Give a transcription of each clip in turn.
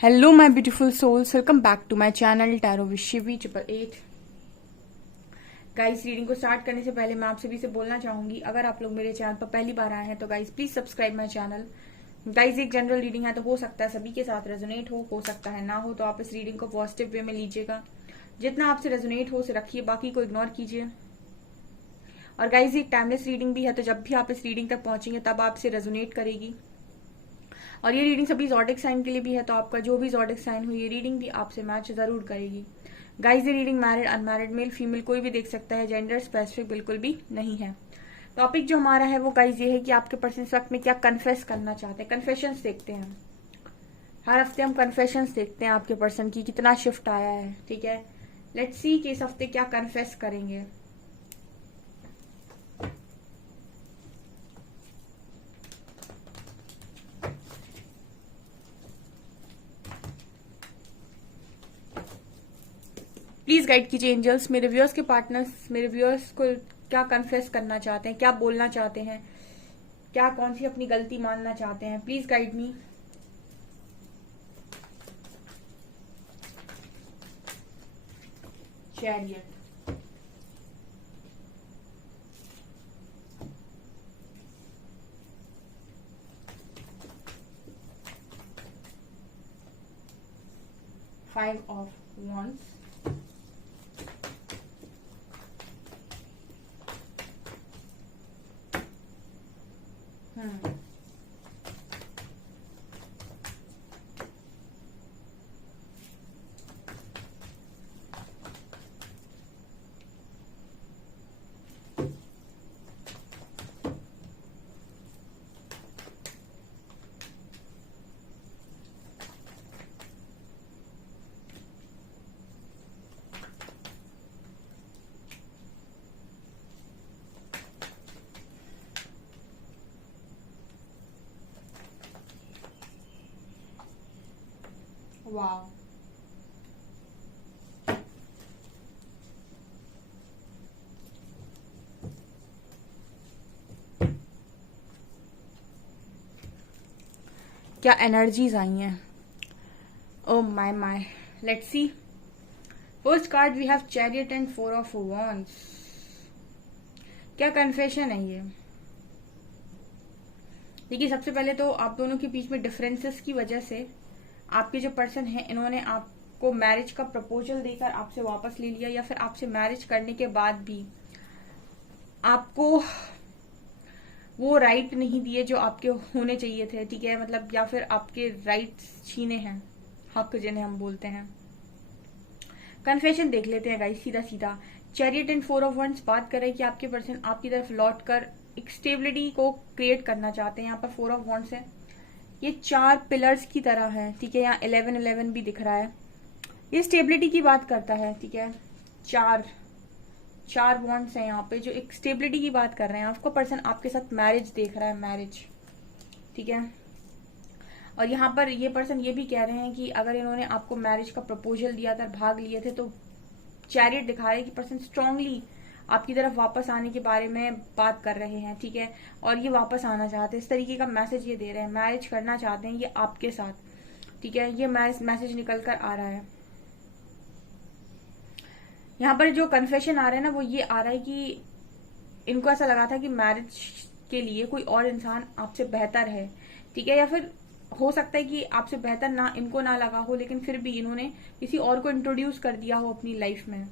Hello my beautiful souls, welcome back to my channel tarot with Shivi 888। Guys, reading को start करने से पहले मैं आप सभी से बोलना चाहूंगी, अगर आप लोग मेरे चैनल पर पहली बार आए हैं तो guys please subscribe my channel. Guys, एक जनरल रीडिंग है तो हो सकता है सभी के साथ रेजोनेट हो सकता है ना हो, तो आप इस रीडिंग को पॉजिटिव वे में लीजिएगा। जितना आपसे रेजोनेट हो उसे रखिए, बाकी को इग्नोर कीजिए। और गाइस, ये टाइमलेस रीडिंग भी है, तो जब भी आप इस रीडिंग तक पहुंचेंगे तब आपसे रेजोनेट करेगी। और ये रीडिंग सभी ज़ोडिक साइन के लिए भी है, तो आपका जो भी ज़ोडिक साइन हो ये रीडिंग भी आपसे मैच जरूर करेगी। गाइस, ये reading married unmarried male female कोई भी देख सकता है, जेंडर स्पेसिफिक बिल्कुल भी नहीं है। टॉपिक जो हमारा है वो गाइस ये है कि आपके पर्सन इस वक्त में क्या कन्फेस करना चाहते हैं। कन्फेशंस देखते हैं, हर हफ्ते हम कन्फेशंस देखते हैं आपके पर्सन की कितना शिफ्ट आया है। ठीक है, लेट्स सी कि इस हफ्ते क्या कन्फेस करेंगे। प्लीज गाइड कीजिए एंजल्स, मेरे व्यूअर्स के पार्टनर्स मेरे व्यूअर्स को क्या कन्फेस करना चाहते हैं, क्या बोलना चाहते हैं, क्या कौन सी अपनी गलती मानना चाहते हैं। Please guide me. Chariot, five of wands, wow. क्या एनर्जीज आई हैं। Oh my my, let's see. First card we have chariot and four of wands। क्या कन्फेशन है ये। देखिए, सबसे पहले तो आप दोनों के बीच में डिफरेंसेस की वजह से आपके जो पर्सन है इन्होंने आपको मैरिज का प्रपोजल देकर आपसे वापस ले लिया, या फिर आपसे मैरिज करने के बाद भी आपको वो राइट नहीं दिए जो आपके होने चाहिए थे। ठीक है, मतलब या फिर आपके राइट्स छीने हैं, हक जिन्हें हम बोलते हैं। कन्फेशन देख लेते हैं गाइस, सीधा सीधा। Chariot and four of wands बात करें कि आपके पर्सन आपकी तरफ लौट कर एक स्टेबिलिटी को क्रिएट करना चाहते हैं। यहाँ पर फोर ऑफ wands है, ये चार पिलर्स की तरह है। ठीक है, यहाँ 11-11 भी दिख रहा है, ये स्टेबिलिटी की बात करता है। ठीक है, चार चार wands है यहाँ पे जो एक स्टेबिलिटी की बात कर रहे हैं। आपका पर्सन आपके साथ मैरिज देख रहा है, मैरिज। ठीक है, और यहाँ पर ये पर्सन ये भी कह रहे हैं कि अगर इन्होंने आपको मैरिज का प्रपोजल दिया था, भाग लिए थे, तो चैरियट दिखा रहे हैं कि पर्सन स्ट्रांगली आपकी तरफ वापस आने के बारे में बात कर रहे हैं। ठीक है, और ये वापस आना चाहते हैं, इस तरीके का मैसेज ये दे रहे हैं। मैरिज करना चाहते हैं ये आपके साथ। ठीक है, ये मैसेज निकल कर आ रहा है। यहाँ पर जो कन्फेशन आ रहा है ना, वो ये आ रहा है कि इनको ऐसा लगा था कि मैरिज के लिए कोई और इंसान आपसे बेहतर है। ठीक है, या फिर हो सकता है कि आपसे बेहतर ना इनको ना लगा हो, लेकिन फिर भी इन्होंने किसी और को इंट्रोड्यूस कर दिया हो अपनी लाइफ में।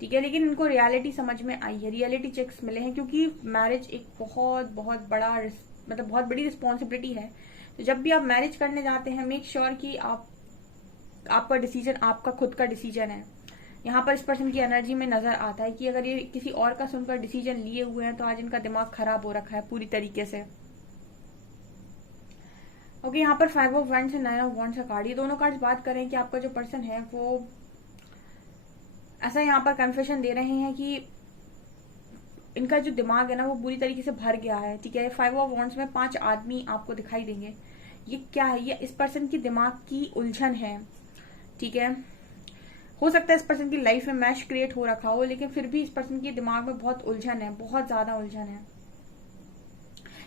ठीक है, लेकिन इनको रियलिटी समझ में आई है, रियलिटी चेक्स मिले हैं, क्योंकि मैरिज एक बहुत बहुत बड़ा मतलब बहुत बड़ी रिस्पॉन्सिबिलिटी है। तो जब भी आप मैरिज करने जाते हैं, मेक श्योर कि आपका डिसीजन आपका खुद का डिसीजन है। यहाँ पर इस पर्सन की एनर्जी में नजर आता है कि अगर ये किसी और का सुनकर डिसीजन लिए हुए हैं तो आज इनका दिमाग खराब हो रखा है पूरी तरीके से। ओके, यहाँ पर 5 of wands and 9 of wands का कार्ड, ये दोनों कार्ड बात करें कि आपका जो पर्सन है वो ऐसा यहाँ पर कन्फेशन दे रहे हैं कि इनका जो दिमाग है ना वो बुरी तरीके से भर गया है। ठीक है, 5 ऑफ wands में 5 आदमी आपको दिखाई देंगे। ये क्या है, ये इस पर्सन की दिमाग की उलझन है। ठीक है, हो सकता है इस पर्सन की लाइफ में मैश क्रिएट हो रखा हो, लेकिन फिर भी इस पर्सन के दिमाग में बहुत उलझन है, बहुत ज्यादा उलझन है।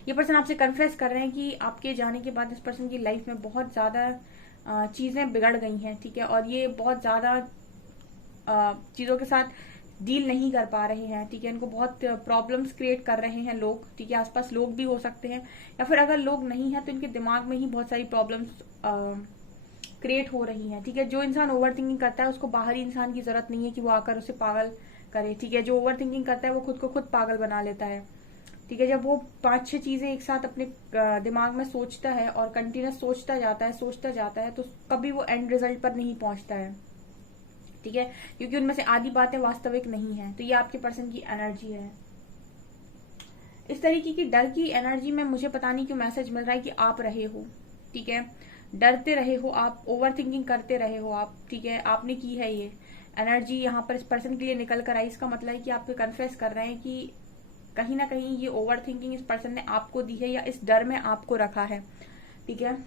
ये पर्सन आपसे कन्फेस कर रहे हैं कि आपके जाने के बाद इस पर्सन की लाइफ में बहुत ज्यादा चीजें बिगड़ गई हैं, ठीक है, और ये बहुत ज्यादा चीजों के साथ डील नहीं कर पा रहे हैं, ठीक है, इनको बहुत प्रॉब्लम्स क्रिएट कर रहे हैं लोग, ठीक है, आसपास लोग भी हो सकते हैं, या फिर अगर लोग नहीं है तो इनके दिमाग में ही बहुत सारी प्रॉब्लम्स क्रिएट हो रही हैं, ठीक है। जो इंसान ओवर थिंकिंग करता है उसको बाहरी इंसान की जरूरत नहीं है कि वो आकर उसे पागल करे, ठीक है। जो ओवर थिंकिंग करता है वो खुद को खुद पागल बना लेता है, ठीक है। जब वो 5-6 चीजें एक साथ अपने दिमाग में सोचता है और कंटिन्यूस सोचता जाता है तो कभी वो एंड रिजल्ट पर नहीं पहुंचता है, ठीक है, क्योंकि उनमें से आधी बातें वास्तविक नहीं है। तो ये आपके पर्सन की एनर्जी है। इस तरीके की डर की एनर्जी में मुझे पता नहीं क्यों मैसेज मिल रहा है कि आप रहे हो, ठीक है, डरते रहे हो आप, ओवर थिंकिंग करते रहे हो आप, ठीक है, आपने की है ये एनर्जी यहाँ पर इस पर्सन के लिए निकल कर आई। इसका मतलब है कि आपको कन्फेस कर रहे हैं कि कहीं ना कहीं ये ओवर थिंकिंग इस पर्सन ने आपको दी है या इस डर में आपको रखा है, ठीक है।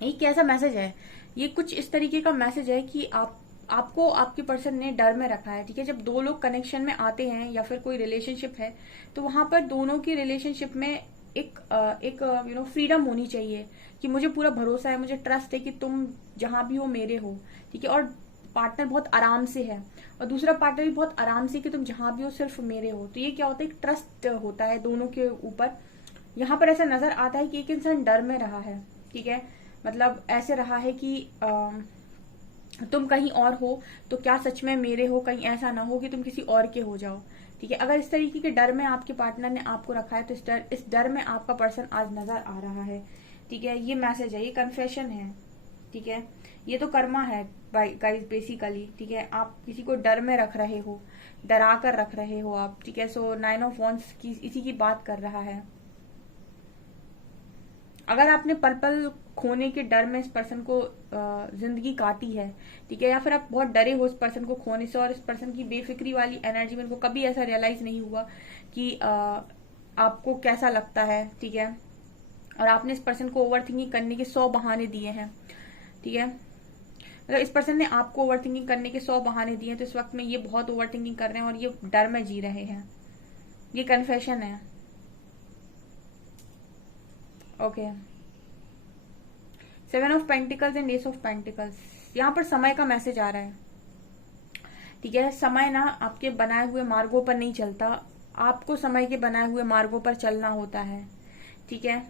ये कैसा मैसेज है? ये कुछ इस तरीके का मैसेज है कि आपको आपके पर्सन ने डर में रखा है, ठीक है। जब दो लोग कनेक्शन में आते हैं या फिर कोई रिलेशनशिप है तो वहां पर दोनों की रिलेशनशिप में एक फ्रीडम होनी चाहिए कि मुझे पूरा भरोसा है, मुझे ट्रस्ट है कि तुम जहां भी हो मेरे हो, ठीक है, और पार्टनर बहुत आराम से है और दूसरा पार्टनर भी बहुत आराम से कि तुम जहां भी हो सिर्फ मेरे हो। तो ये क्या होता है, एक ट्रस्ट होता है दोनों के ऊपर। यहाँ पर ऐसा नजर आता है कि एक इंसान डर में रहा है, ठीक है, मतलब ऐसे रहा है कि तुम कहीं और हो तो क्या सच में मेरे हो, कहीं ऐसा ना हो कि तुम किसी और के हो जाओ, ठीक है। अगर इस तरीके के डर में आपके पार्टनर ने आपको रखा है तो इस डर में आपका पर्सन आज नजर आ रहा है, ठीक है। ये मैसेज है, ये कन्फेशन है, ठीक है, ये तो कर्मा है गाइस बेसिकली, ठीक है। आप किसी को डर में रख रहे हो, डरा कर रख रहे हो आप, ठीक है। सो 9 ऑफ वॉन्ड्स की इसी की बात कर रहा है। अगर आपने पल पल खोने के डर में इस पर्सन को जिंदगी काटी है, ठीक है, या फिर आप बहुत डरे हो इस पर्सन को खोने से और इस पर्सन की बेफिक्री वाली एनर्जी में इनको कभी ऐसा रियलाइज नहीं हुआ कि आपको कैसा लगता है, ठीक है, और आपने इस पर्सन को ओवर थिंकिंग करने के 100 बहाने दिए हैं, ठीक है। अगर इस पर्सन ने आपको ओवर थिंकिंग करने के 100 बहाने दिए हैं तो इस वक्त में ये बहुत ओवर थिंकिंग कर रहे हैं और ये डर में जी रहे हैं। ये कन्फेशन है, okay. 7 of pentacles and S of pentacles, यहाँ पर समय का मैसेज आ रहा है, ठीक है। समय ना आपके बनाए हुए मार्गों पर नहीं चलता, आपको समय के बनाए हुए मार्गों पर चलना होता है, ठीक है।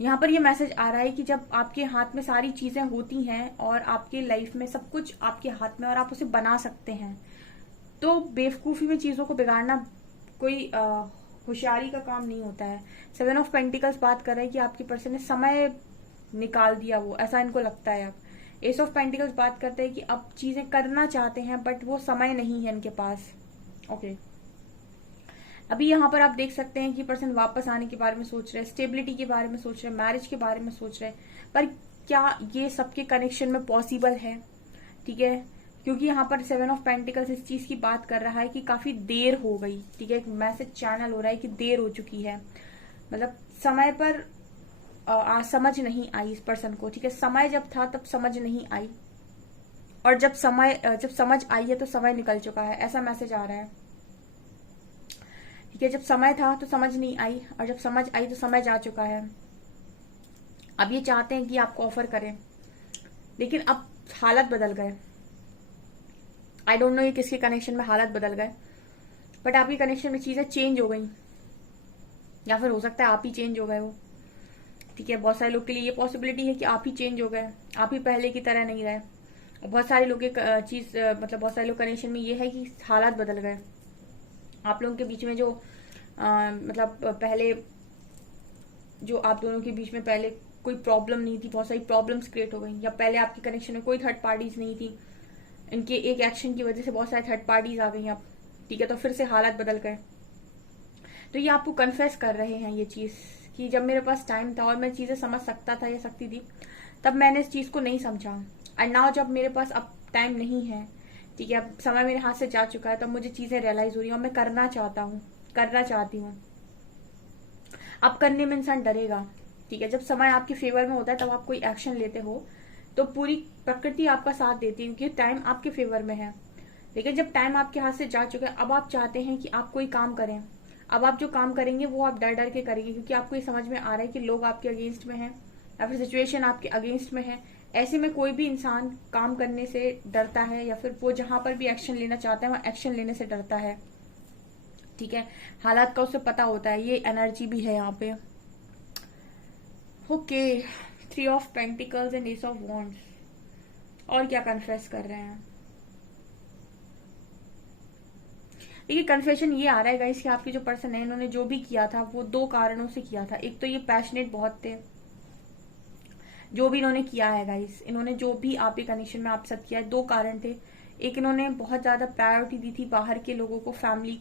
यहाँ पर ये मैसेज आ रहा है कि जब आपके हाथ में सारी चीजें होती हैं और आपके लाइफ में सब कुछ आपके हाथ में और आप उसे बना सकते हैं तो बेवकूफी में चीजों को बिगाड़ना कोई होशियारी का काम नहीं होता है। 7 ऑफ पेंटिकल्स बात कर रहे हैं कि आपके पर्सन ने समय निकाल दिया, वो ऐसा इनको लगता है। अब एस ऑफ पेंटिकल्स बात करते हैं कि अब चीजें करना चाहते हैं बट वो समय नहीं है इनके पास, ओके। अभी यहाँ पर आप देख सकते हैं कि पर्सन वापस आने के बारे में सोच रहे हैं, स्टेबिलिटी के बारे में सोच रहे हैं, मैरिज के बारे में सोच रहे हैं, पर क्या ये सबके कनेक्शन में पॉसिबल है, ठीक है, क्योंकि यहाँ पर 7 ऑफ पेंटिकल्स इस चीज की बात कर रहा है कि काफी देर हो गई, ठीक है। एक मैसेज चैनल हो रहा है कि देर हो चुकी है, मतलब समय पर समझ नहीं आई इस पर्सन को, ठीक है। समय जब था तब समझ नहीं आई और जब समझ आई है तो समय निकल चुका है, ऐसा मैसेज आ रहा है, ठीक है। जब समय था तो समझ नहीं आई और जब समझ आई तो समय जा चुका है। अब ये चाहते हैं कि आपको ऑफर करें लेकिन अब हालत बदल गए। आई डोंट नो ये किसके कनेक्शन में हालत बदल गए, बट आपके कनेक्शन में चीजें चेंज हो गई या फिर हो सकता है आप ही चेंज हो गए हो, ठीक है। बहुत सारे लोग के लिए ये पॉसिबिलिटी है कि आप ही चेंज हो गए, आप ही पहले की तरह नहीं रहे। बहुत सारे लोग मतलब बहुत सारे लोग कनेक्शन में ये है कि हालात बदल गए। आप लोगों के बीच में जो मतलब पहले जो आप दोनों के बीच में पहले कोई प्रॉब्लम नहीं थी, बहुत सारी प्रॉब्लम्स क्रिएट हो गई, या पहले आपके कनेक्शन में कोई थर्ड पार्टीज नहीं थी, इनके एक एक्शन की वजह से बहुत सारी थर्ड पार्टीज आ गई अब, ठीक है, तो फिर से हालात बदल गए। तो ये आपको कन्फेस कर रहे हैं ये चीज कि जब मेरे पास टाइम था और मैं चीजें समझ सकता था या सकती थी तब मैंने इस चीज को नहीं समझा, एंड नाउ जब मेरे पास अब टाइम नहीं है, ठीक है, अब समय मेरे हाथ से जा चुका है, तब मुझे चीजें रियलाइज हो रही है और मैं करना चाहती हूँ। अब करने में इंसान डरेगा, ठीक है। जब समय आपके फेवर में होता है तब आप कोई एक्शन लेते हो तो पूरी प्रकृति आपका साथ देती है क्योंकि टाइम आपके फेवर में है। लेकिन जब टाइम आपके हाथ से जा चुका है अब आप चाहते हैं कि आप कोई काम करें। अब आप जो काम करेंगे वो आप डर डर के करेंगे क्योंकि आपको ये समझ में आ रहा है कि लोग आपके अगेंस्ट में हैं, या फिर सिचुएशन आपके अगेंस्ट में है, ऐसे में कोई भी इंसान काम करने से डरता है, या फिर वो जहां पर भी एक्शन लेना चाहता है वहां एक्शन लेने से डरता है। ठीक है, हालात का उसे पता होता है, ये एनर्जी भी है यहाँ पे। Okay, 3 of pentacles and S of wands. और क्या कन्फेस कर रहे हैं? देखिए, कन्फेशन ये आ रहा है गाइस कि आपके जो पर्सन है इन्होंने जो भी किया था वो 2 कारणों से किया था। एक तो ये पैशनेट बहुत थे, जो भी इन्होंने किया है गाइस, इन्होंने जो भी आपके कनेक्शन में आप सब किया है, 2 कारण थे। एक, इन्होंने बहुत ज्यादा प्रायोरिटी दी थी बाहर के लोगों को, फैमिली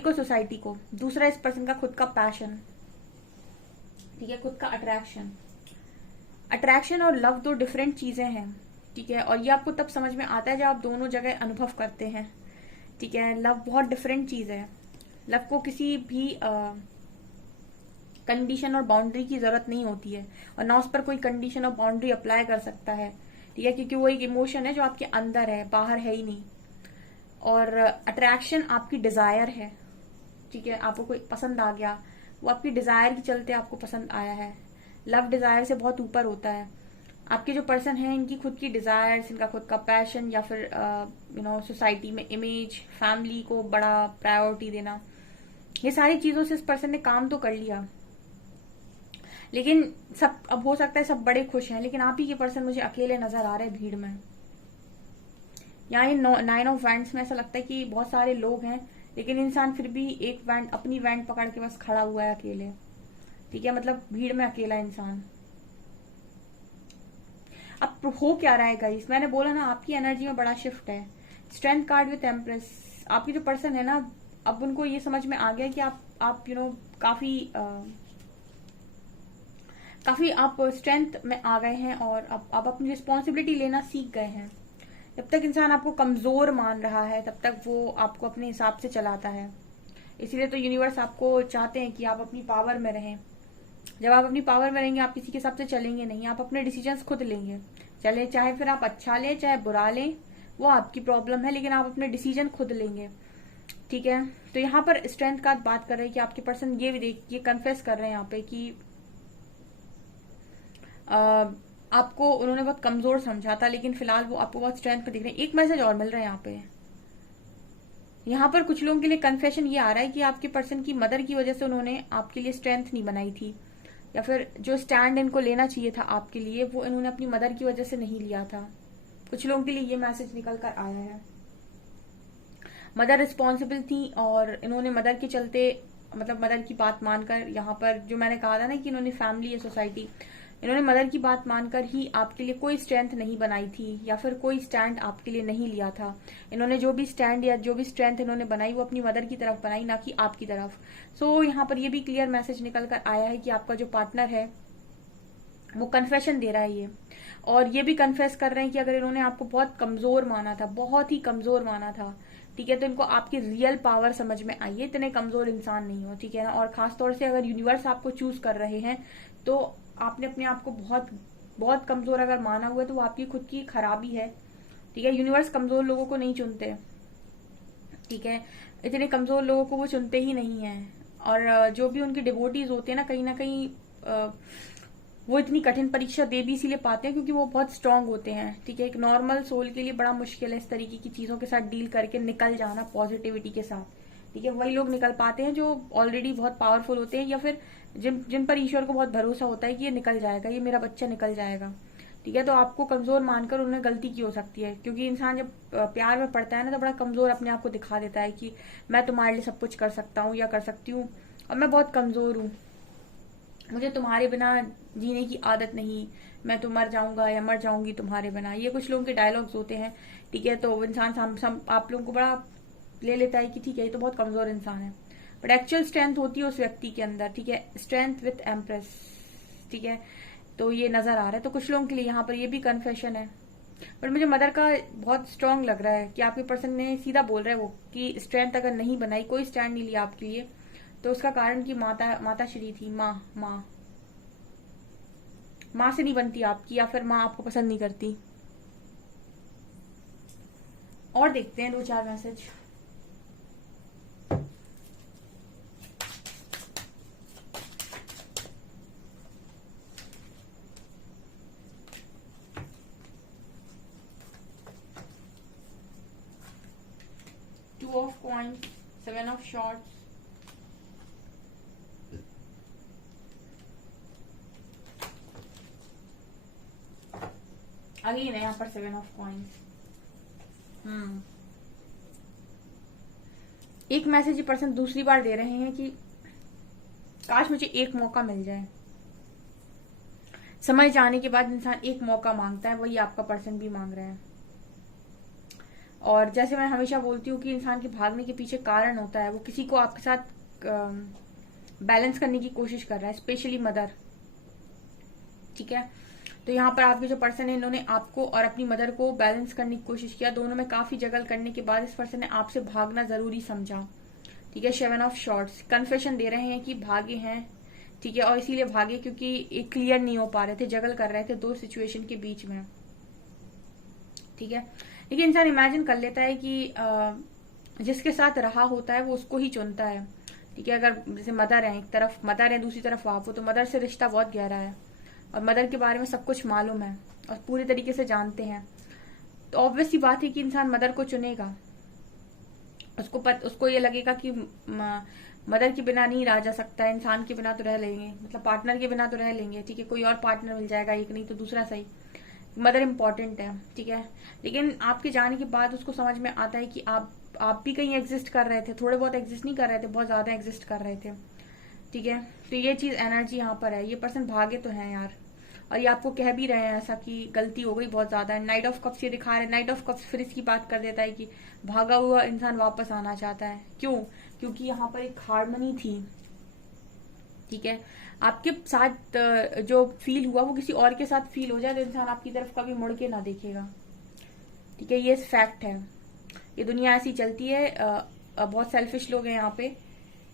को, सोसाइटी को। दूसरा, इस पर्सन का खुद का पैशन, ठीक है, खुद का अट्रैक्शन और लव 2 डिफरेंट चीजें हैं। ठीक है, और ये आपको तब समझ में आता है जब आप दोनों जगह अनुभव करते हैं। ठीक है, लव बहुत डिफरेंट चीज है। लव को किसी भी कंडीशन और बाउंड्री की जरूरत नहीं होती है, और ना उस पर कोई कंडीशन और बाउंड्री अप्लाई कर सकता है। ठीक है, क्योंकि वो एक इमोशन है जो आपके अंदर है, बाहर है ही नहीं। और अट्रैक्शन आपकी डिजायर है। ठीक है, आपको कोई पसंद आ गया, वो आपकी डिजायर के चलते आपको पसंद आया है। लव डिजायर से बहुत ऊपर होता है। आपके जो पर्सन है इनकी खुद की डिजायर्स, इनका खुद का पैशन, या फिर सोसाइटी में इमेज, फैमिली को बड़ा प्रायोरिटी देना, ये सारी चीजों से इस पर्सन ने काम तो कर लिया। लेकिन सब, अब हो सकता है सब बड़े खुश हैं, लेकिन आप ही के पर्सन मुझे अकेले नजर आ रहे हैं भीड़ में। यहाँ ये 9 ऑफ वैंड्स में ऐसा लगता है कि बहुत सारे लोग हैं, लेकिन इंसान फिर भी एक वैंड, अपनी वैंड पकड़ के बस खड़ा हुआ है अकेले। ठीक है, मतलब भीड़ में अकेला इंसान। अब हो क्या रहा है गाइस, मैंने बोला ना आपकी एनर्जी में बड़ा शिफ्ट है। Strength card with empress. आपकी जो पर्सन है ना, अब उनको ये समझ में आ गया कि आप काफी आप स्ट्रेंथ में आ गए हैं, और अब अपनी रिस्पॉन्सिबिलिटी लेना सीख गए हैं। जब तक इंसान आपको कमजोर मान रहा है तब तक वो आपको अपने हिसाब से चलाता है। इसीलिए तो यूनिवर्स आपको चाहते हैं कि आप अपनी पावर में रहें। जब आप अपनी पावर में रहेंगे आप किसी के हिसाब से चलेंगे नहीं, आप अपने डिसीजंस खुद लेंगे। चले चाहे फिर आप अच्छा लें चाहे बुरा लें, वो आपकी प्रॉब्लम है, लेकिन आप अपने डिसीजन खुद लेंगे। ठीक है, तो यहाँ पर स्ट्रेंथ का बात कर रहे हैं कि आपके पर्सन ये कन्फेस कर रहे हैं यहाँ पे कि आपको उन्होंने बहुत कमजोर समझा था, लेकिन फिलहाल वो आपको बहुत स्ट्रेंथ में दिख रहे हैं। एक मैसेज और मिल रहा है यहाँ पे। यहाँ पर कुछ लोगों के लिए कन्फेशन ये आ रहा है कि आपके पर्सन की मदर की वजह से उन्होंने आपके लिए स्ट्रेंथ नहीं बनाई थी, या फिर जो स्टैंड इनको लेना चाहिए था आपके लिए वो इन्होंने अपनी मदर की वजह से नहीं लिया था। कुछ लोगों के लिए ये मैसेज निकल कर आया है। मदर रिस्पॉन्सिबल थी और इन्होंने मदर के चलते, मतलब मदर की बात मानकर, यहाँ पर जो मैंने कहा था ना कि इन्होंने फैमिली या सोसाइटी, इन्होंने मदर की बात मानकर ही आपके लिए कोई स्ट्रेंथ नहीं बनाई थी, या फिर कोई स्टैंड आपके लिए नहीं लिया था। इन्होंने जो भी स्टैंड या जो भी स्ट्रेंथ इन्होंने बनाई वो अपनी मदर की तरफ बनाई, ना कि आपकी तरफ। सो यहाँ पर ये भी क्लियर मैसेज निकल कर आया है कि आपका जो पार्टनर है वो कन्फेशन दे रहा है ये, और ये भी कन्फेस कर रहे हैं कि अगर इन्होंने आपको बहुत कमजोर माना था, बहुत ही कमजोर माना था, ठीक है, तो इनको आपकी रियल पावर समझ में आई है। इतने कमजोर इंसान नहीं हो, ठीक है ना। और खासतौर से अगर यूनिवर्स आपको चूज कर रहे हैं तो आपने अपने आप को बहुत बहुत कमजोर अगर माना हुआ है तो वो आपकी खुद की खराबी है। ठीक है, यूनिवर्स कमजोर लोगों को नहीं चुनते। ठीक है, इतने कमजोर लोगों को वो चुनते ही नहीं है। और जो भी उनके डिवोटीज होते हैं ना कहीं वो इतनी कठिन परीक्षा दे भी इसीलिए पाते हैं क्योंकि वो बहुत स्ट्रांग होते हैं। ठीक है, एक नॉर्मल सोल के लिए बड़ा मुश्किल है इस तरीके की चीजों के साथ डील करके निकल जाना पॉजिटिविटी के साथ। ठीक है, वही लोग निकल पाते हैं जो ऑलरेडी बहुत पावरफुल होते हैं, या फिर जिन पर ईश्वर को बहुत भरोसा होता है कि ये निकल जाएगा, ये मेरा बच्चा निकल जाएगा। ठीक है, तो आपको कमजोर मानकर उन्होंने गलती की हो सकती है, क्योंकि इंसान जब प्यार में पड़ता है ना तो बड़ा कमजोर अपने आप को दिखा देता है कि मैं तुम्हारे लिए सब कुछ कर सकता हूँ या कर सकती हूँ, और मैं बहुत कमजोर हूँ, मुझे तुम्हारे बिना जीने की आदत नहीं, मैं तो मर जाऊंगा या मर जाऊंगी तुम्हारे बिना। ये कुछ लोगों के डायलॉग्स होते हैं। ठीक है, तो इंसान आप लोगों को बड़ा ले लेता है कि ठीक है ये तो बहुत कमजोर इंसान है, बट एक्चुअल स्ट्रेंथ होती है उस व्यक्ति के अंदर। ठीक है, स्ट्रेंथ विथ एम्प्रेस। ठीक है, तो ये नजर आ रहा है। तो कुछ लोगों के लिए यहाँ पर ये भी कन्फेशन है, बट मुझे मदर का बहुत स्ट्रांग लग रहा है कि आपके पर्सन ने सीधा बोल रहा है वो कि स्ट्रेंथ अगर नहीं बनाई, कोई स्टैंड नहीं लिया आपके लिए, तो उसका कारण की माता श्री थी, माँ से नहीं बनती आपकी, या फिर माँ आपको पसंद नहीं करती। और देखते हैं 2-4 message. Coins, 7 of shorts, again है यहाँ पर 7 ऑफ कॉइंस। एक मैसेज ये पर्सन दूसरी बार दे रहे हैं कि काश मुझे एक मौका मिल जाए। समझ जाने के बाद इंसान एक मौका मांगता है, वही आपका पर्सन भी मांग रहा है। और जैसे मैं हमेशा बोलती हूँ कि इंसान के भागने के पीछे कारण होता है, वो किसी को आपके साथ बैलेंस करने की कोशिश कर रहा है, स्पेशली मदर। ठीक है, तो यहाँ पर आपके जो पर्सन है, इन्होंने आपको और अपनी मदर को बैलेंस करने की कोशिश किया। दोनों में काफी जगल करने के बाद इस पर्सन ने आपसे भागना जरूरी समझा। ठीक है, 7 ऑफ शॉर्ट्स, कन्फेशन दे रहे हैं कि भागे हैं। ठीक है, और इसीलिए भागे क्योंकि एक क्लियर नहीं हो पा रहे थे, जगल कर रहे थे दो सिचुएशन के बीच में। ठीक है, लेकिन इंसान इमेजिन कर लेता है कि जिसके साथ रहा होता है वो उसको ही चुनता है। ठीक है, अगर जैसे मदर है, एक तरफ मदर है, दूसरी तरफ आप हो, तो मदर से रिश्ता बहुत गहरा है और मदर के बारे में सब कुछ मालूम है और पूरी तरीके से जानते हैं। तो ऑब्वियस सी बात है कि इंसान मदर को चुनेगा। उसको ये लगेगा कि मदर के बिना नहीं रहा जा सकता है, इंसान के बिना तो रह लेंगे, मतलब पार्टनर के बिना तो रह लेंगे। ठीक है, कोई और पार्टनर मिल जाएगा, एक नहीं तो दूसरा सही, मदर इम्पोर्टेंट है। ठीक है, लेकिन आपके जाने के बाद उसको समझ में आता है कि आप भी कहीं एग्जिस्ट कर रहे थे, थोड़े बहुत एग्जिस्ट नहीं कर रहे थे, बहुत ज्यादा एग्जिस्ट कर रहे थे। ठीक है, तो ये चीज एनर्जी यहाँ पर है। ये पर्सन भागे तो है यार, और ये आपको कह भी रहे हैं ऐसा कि गलती हो गई बहुत ज्यादा। नाइट ऑफ कप्स ये दिखा रहे हैं, नाइट ऑफ कप्स फिर इसकी बात कर देता है कि भागा हुआ इंसान वापस आना चाहता है। क्यों? क्योंकि यहाँ पर एक हार्मनी थी। ठीक है, आपके साथ जो फील हुआ वो किसी और के साथ फील हो जाए तो इंसान आपकी तरफ कभी मुड़ के ना देखेगा। ठीक है, ये फैक्ट है, ये दुनिया ऐसी चलती है। बहुत सेल्फिश लोग हैं यहाँ पे।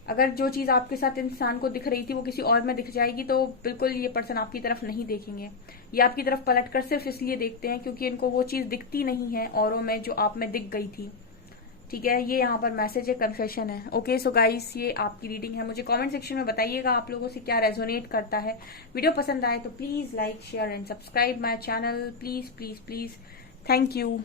अगर जो चीज आपके साथ इंसान को दिख रही थी वो किसी और में दिख जाएगी तो बिल्कुल ये पर्सन आपकी तरफ नहीं देखेंगे। ये आपकी तरफ पलटकर सिर्फ इसलिए देखते हैं क्योंकि इनको वो चीज दिखती नहीं है औरों में जो आप में दिख गई थी। ठीक है, ये यहाँ पर मैसेज है, कन्फेशन है। ओके, सो गाइस, ये आपकी रीडिंग है। मुझे कमेंट सेक्शन में बताइएगा आप लोगों से क्या रेजोनेट करता है। वीडियो पसंद आए तो please like, share and subscribe my channel. Please please please, thank you.